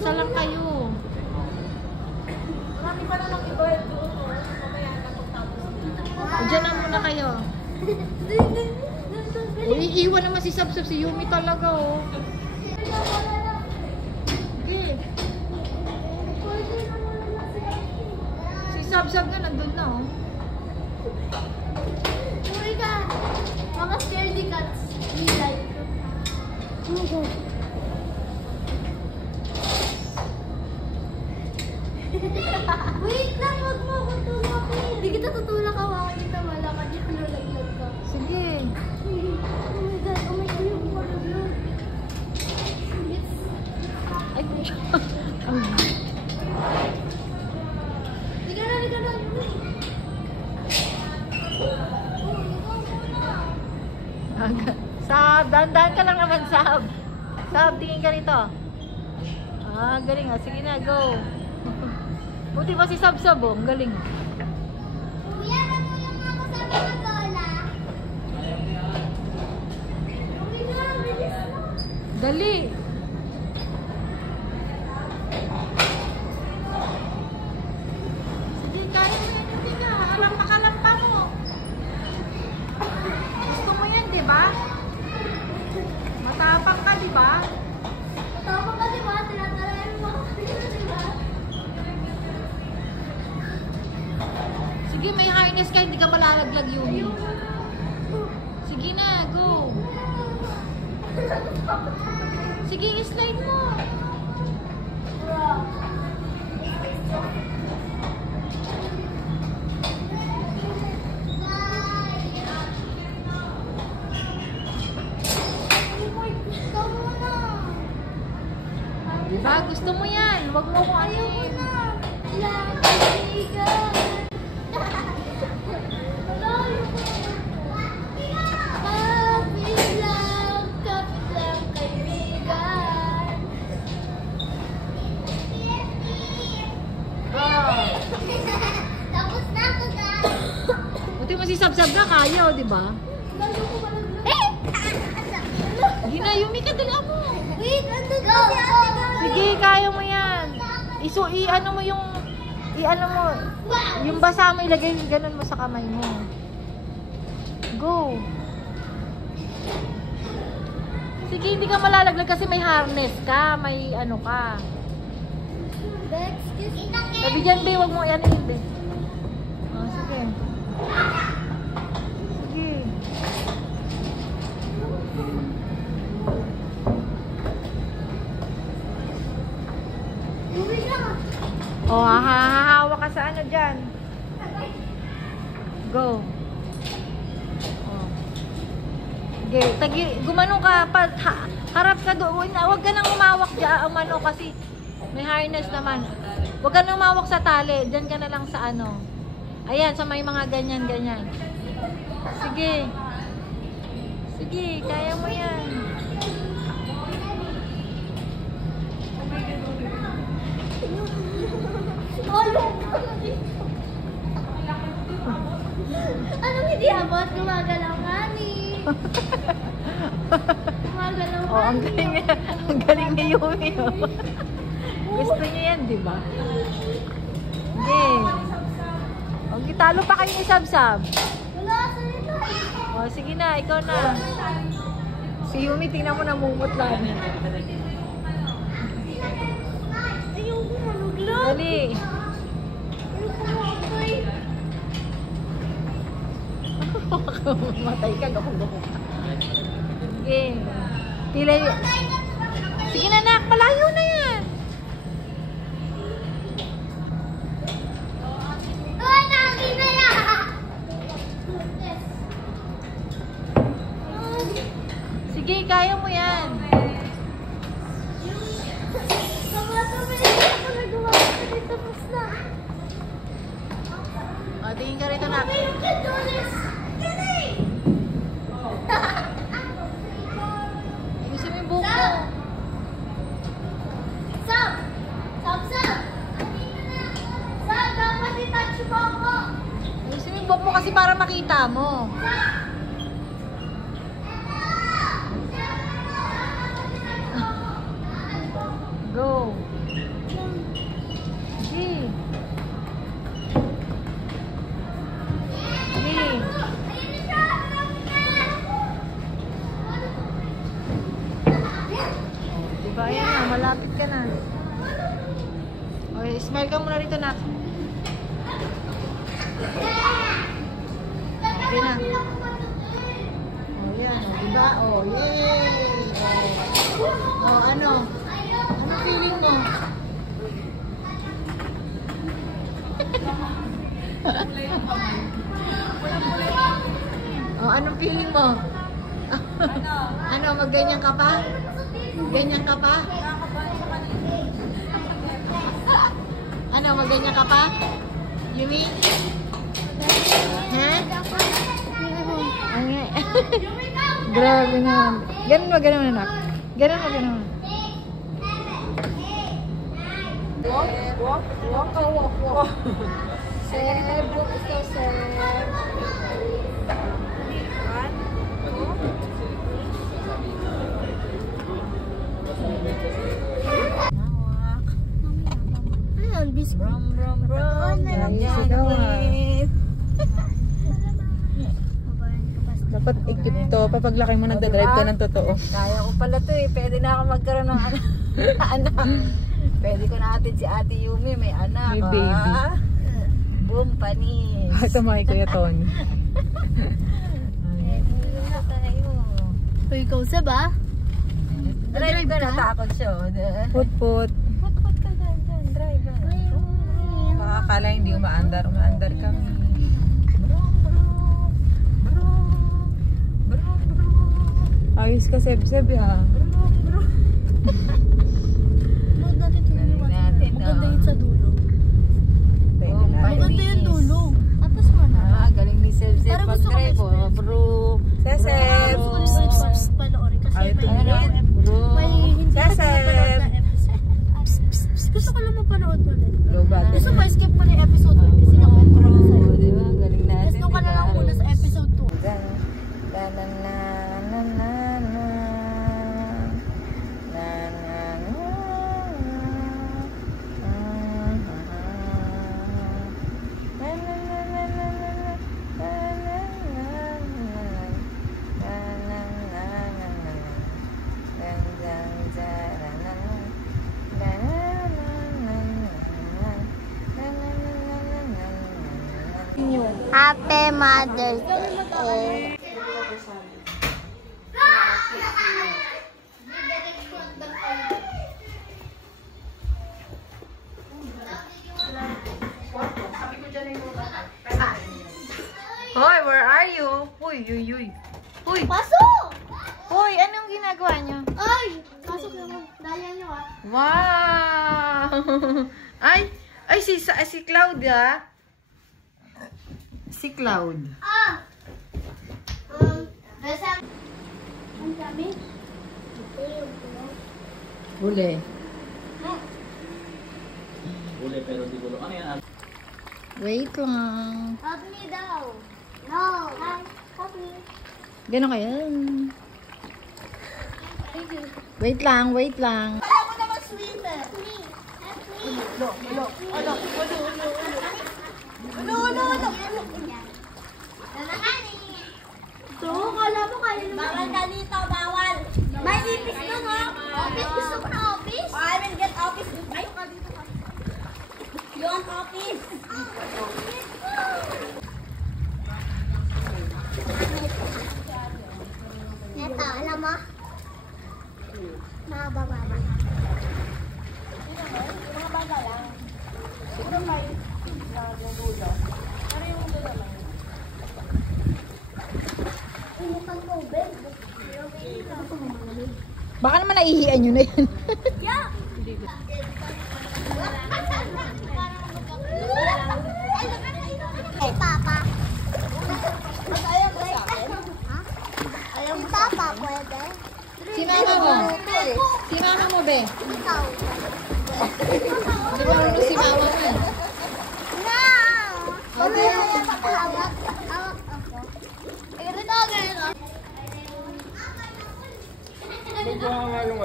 Isa lang kayo. Marami pa namang iba doon. Mamaya na pagtapos. Diyan na muna kayo. Uy, iiwan naman si Sabsab. Si Yumi talaga, oh. Okay. Si Sabsab na nandun na, oh. Uy ka! Mga scaredy cats. Nilay. Oh my God. Wait lang! Huwag mo akong tulakin. Hindi kita tutulak. Hawakan kita. Wala ka dyan. Lulaglag ka. Sige. Oh my God. Oh my God. Yung malaglag. Yes. Ay, Liga na, liga na. Sab, dahan-dahan ka lang naman, Sab. Sab, tingin ka rito. Ah, galing ah. Sige na, go. Buti pa si Sab-Sab, oh. Ang galing. Kuya, natulong ako sa mga lola. Uy na, bilis na. Dali. Sige, kaya mo yan. Hindi ka. Makalampa mo. Gusto mo yan, di ba? Matapang ka, di ba? Matapang ka, diba? Tinatalayan mo ako. Diba? Sige, may harness ka. Hindi ka malalaglag, Yumi. Sige na, go. Sige, slide mo. Ikaw muna. Diba? Gusto mo yan. Huwag mo kung ano Ayaw yun. na. Lang, kaibigan. Kapit lang, kaibigan. Oh. Tapos na ako, guys. Buti mo si Sab-Sab na kaya, o, diba? Bago ko malaglag. Hindi na, Yumi ka, dala mo. Wait, andun ka si Ate Gabi. Sige, kaya mo yan. I-ano mo yung, i-ano mo, yung basa mo, ilagay, ganun mo sa kamay mo. Go. Sige, hindi ka malalaglag kasi may harness ka, may ano ka. Bex, kiss. Sabi dyan, be, huwag mo yan, be. Oh, sige. Sige. Uwi ka. Oh, hahawa ka sa ano dyan. Go. Oh. Okay, gumanong ka, harap ka doon. Huwag ka nang umawak dyan, umano, kasi may harness naman. Huwag ka nang umawak sa tali. Diyan ka na lang sa ano. Ayan, sa may mga ganyan-ganyan. Sige. Sige, kaya mo yan. Anong hindi abot? Gumagalaw ka ni. Gumagalaw ka Oh, ang ni. galing niya. Ang galing ni Yumi. Oh. Gusto niya yan, di ba? Sige. Oh, gitalo pa kayo ni Sab-Sab. Wala, salita. Oh, sige na, ikaw na. Si Yumi, tingnan mo namumot lang. Ayoko maluglag. Dali. Ayoko makakay. Matay ka, gapong-gapong ka. Sige. Pila yun. Sige na, nak. Palayo na yan. Uy, naki na yan. Sige, kaya mo yan. Sabay-sabay ako nagawa ko dito. Tapos na. O, tingin ka rito, nak. You can do this. Gusto mo yung buhok mo. Sam! Sam! Sam! Sam, dapat i-touch mo ako. Gusto mo yung buhok mo kasi para makita mo. Go. ba? Ayan na, malapit ka na. Okay, smile ka muna rito, nak. Okay na. Oh, yan. Oh, diba? Oh, yay! Oh, ano? Ano feeling mo? Oh, anong feeling mo? Ano, magganyan ka pa? Ganyan ka pa? Ano, magganyan ka pa? Yumi? Ha? Grabe naman. Ganun mo, ganun anak. Ganun mo, ganun mo. Walk. Sir, walk ito, sir. Ayan, biscuit. Brum. Yan, daw, Dapat ikip to. Papaglaki mo nagdadrive ka ng totoo. Kaya ko pala to eh. Pwede na ako magkaroon ng anak. Pwede ko natin si Ate Yumi. May anak. May baby. Boom, panis. Tumahay Kuya Tony. O, ikaw, Seb, ah? Drive ka na, takot siya. Put. Put ka dyan. Drive ka. Baka akala hindi umaandar. Umaandar kami. Ayos ka, Seb, ha? Load natin ito yung natin, maganda yun sa dulo. Pwede Oh, na. Maganda yung dulo. Tapos mo na. Galing ni Seb Parang gusto ko mag-drive. express. Bro. Seseb! Gusto ko yung subs panoorin kasi Ay, ito may yun. Bro. may hindi ko Seseb! napanood na episode. Gusto ko lang mapanood ulit. Low battery. Gusto ko skip ko na yung episode 1 kasi nakwento ko na sa'yo. Diba? Galing natin. Tapos nung ka na lang muna sa episode 2. Happy Mother's Day. Hoy, where are you? Uy. Uy, Pasok! Hoy, anong ginagawa niyo? Ay! Pasok naman. Daya nyo ah. Wow! Ay, si Cloud, ah. Si Cloud. Ah! Basta. Ang dami. Uli. Uli pero di gulo. Ano yan? Wait lang. Help me daw. No. Help me. Gano'n kaya? Wait lang. Kaya mo naman swimmer. So, kala mo kayo naman. Bawal ka dito, bawal. May nipis doon, ha? Office, gusto ko na office. I will get office. Ay, ka dito ka. You want office? Ito, alam mo? Mahaba. Mahaba lang. Siguro may nagulo. Ano yung dulo lang? Inipang tubig. Baka naman naihian nyo na yan. Yeah! Hey, Papa. Ayaw mo sa akin? Ha? Ayaw mo Papa, pwede? Si mama mo. Si mama mo, be. Ikaw. Di ba ano si mama mo? No! Okay. Hawak ako. Ito na gano'n. Kung baka yung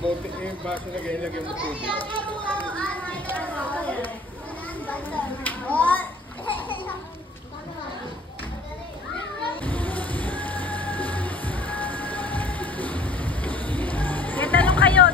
bote yung baso na ganyan, lagyan mo tubig. May tanong kayo,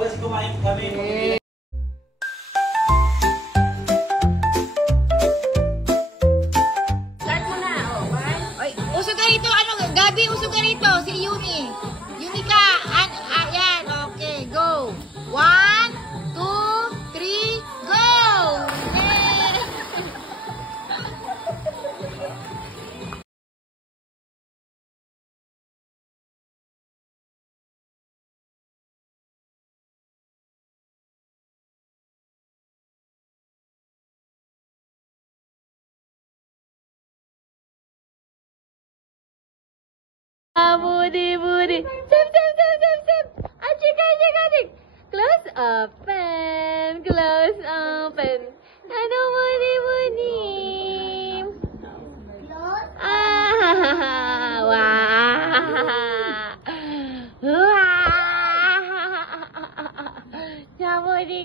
kasi kumain kami. Start mo na. Oh, one. Ay, usog ka rito, ano, Gabi, usog ka rito, si Yumi. Yumi ka, yan, okay, go. 1, 2, 3, go! Yay! Budi. Sip. Achik. Close open. Ano, budi.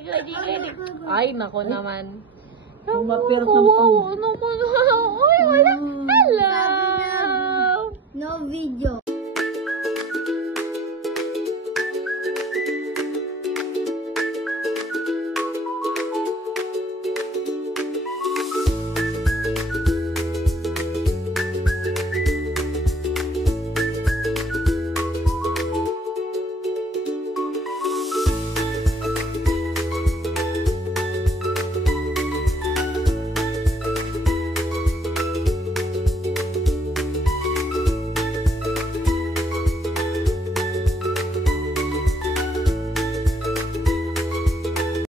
Gudi. Ay, nako naman. Mapirot ng Wow, ano mo na? Ay, wala. Hello. No video.